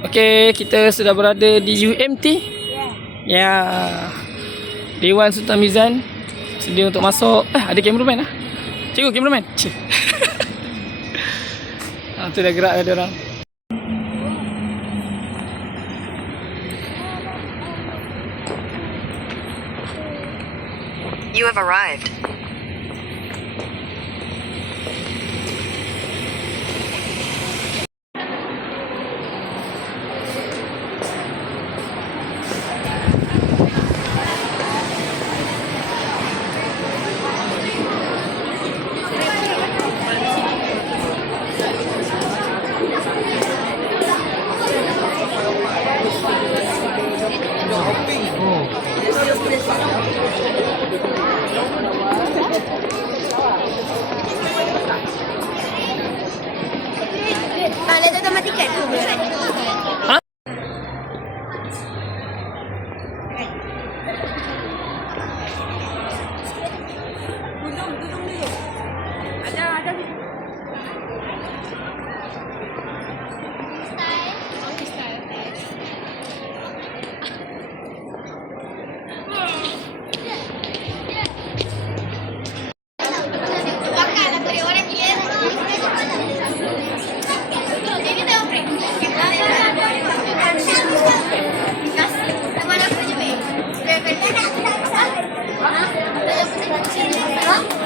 Okey, kita sudah berada di UMT. Ya. Dewan Sultan Mizan sedia untuk masuk. Ada kameraman lah. Cikgu kameraman. Cik. Tu dah gerak ada orang. You have arrived. Lihat sama tiket tu. Dudung dulu. Ada.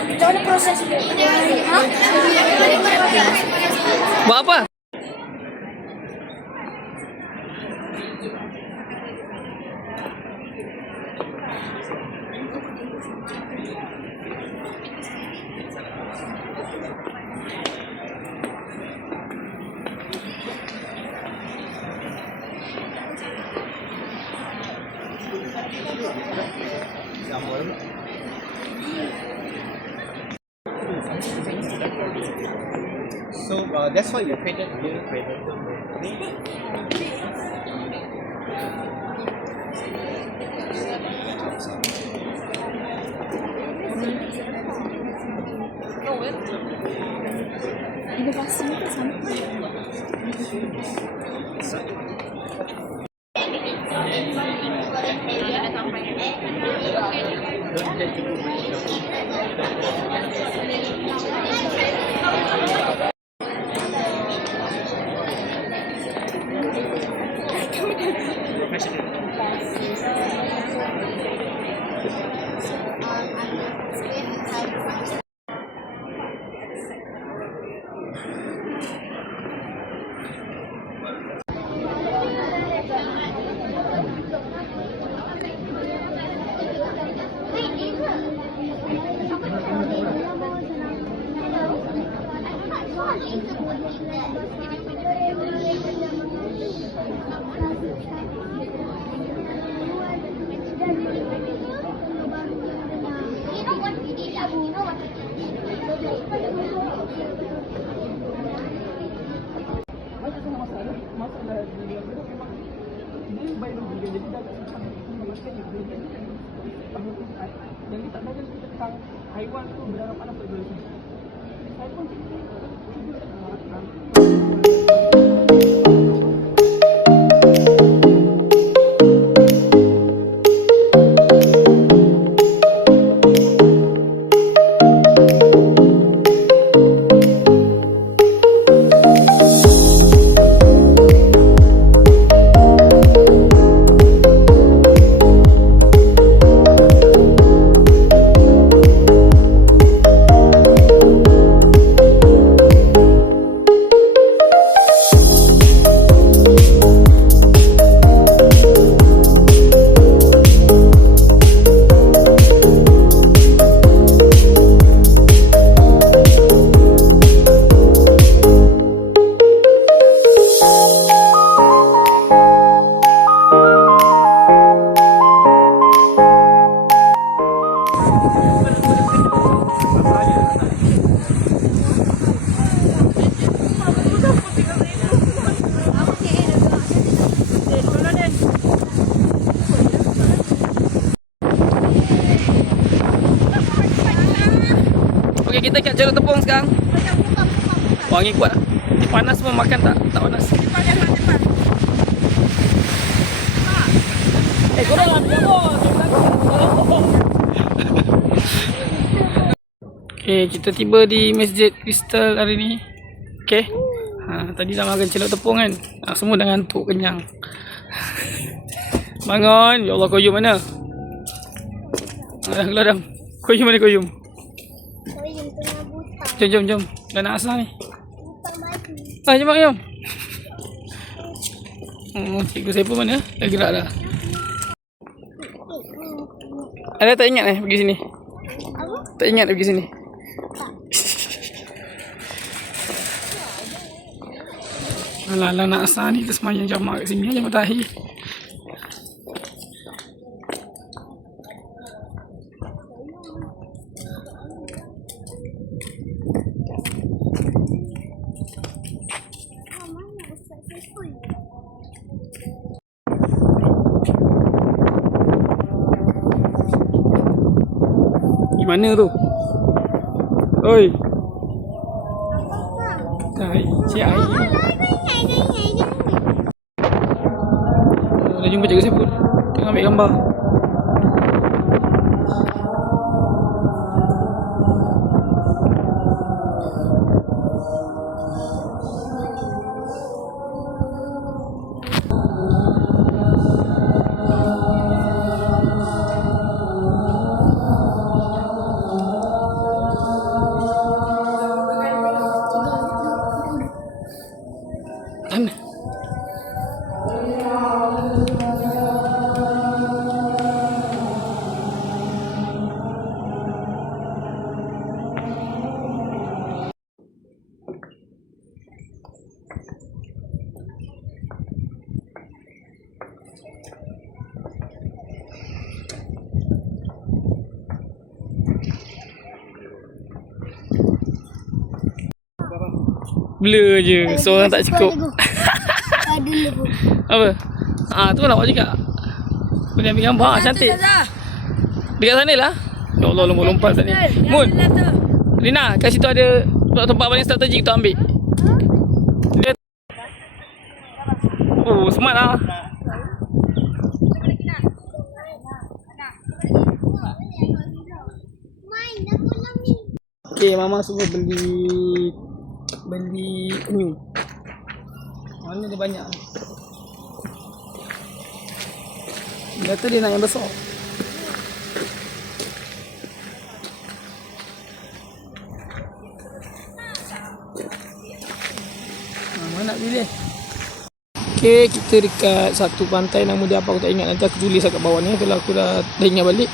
Macam mana proses dia? Buat apa? So that's why you created new Predator. Inovasinya tu sama. Jadi tak tahu kita tentang haiwan tu berdarah panas tak boleh. Saya pun Okey, kita kat Jalur Tepung sekarang. Wangi kuat. Panas pun makan tak panas. Panas. Korang lah ambil gambar. Okay, kita tiba di Masjid Kristal hari ni. Okay. Tadi dah makan celok tepung kan. Semua dah ngantuk, kenyang. Bangun. Ya Allah, koyum mana? Keluar dah. Koyum mana koyum? Koyum tengah butang. Jom. Dah nak asal ni. Butang mati. Jom. Cikgu saya pun mana? Dah gerak dah. Ada tak ingat pergi sini? Apa? Tak ingat pergi sini? Alah nak asal ni kita semayang jamak kat sini aja matahari. Di mana tu? Oi. Cik air. Dah jumpa cikgu saya pun. Tengah ambil gambar. Mana? Blur je. Seorang tak cukup. Ada lebu. Apa? Tu nampak juga. Boleh ambil gambar. Cantik. Dekat sana lah. Ya Allah, lompat-lompat tadi. Mun. Rina, kat situ ada tempat paling strategik tu ambil. Dia... Oh, smart lah. Okay, Mama suruh beli penyu. Mana dia banyak. Dia kata dia nak yang besar. Mana nak pilih? Okay, kita dekat satu pantai, nama dia apa aku tak ingat. Nanti aku tulis kat bawah ni kalau aku dah ingat balik.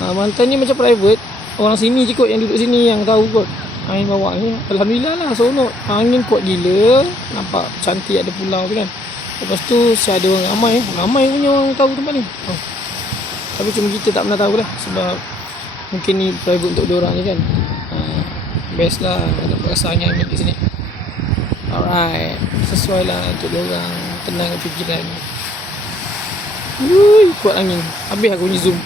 Pantai ni macam private. Orang sini je kot yang duduk sini yang tahu kot. Angin bawah ni alhamdulillah lah, seronok. Angin kuat gila. Nampak cantik ada pulau tu kan. Lepas tu ada orang ramai punya orang tahu tempat ni. Tapi cuma kita tak pernah tahu lah. Sebab mungkin ni private untuk diorang je kan. Best lah dapat rasa angin ambil di sini. Alright, sesuai lah untuk diorang tenang fikiran. Kuat angin. Habis aku punya zoom.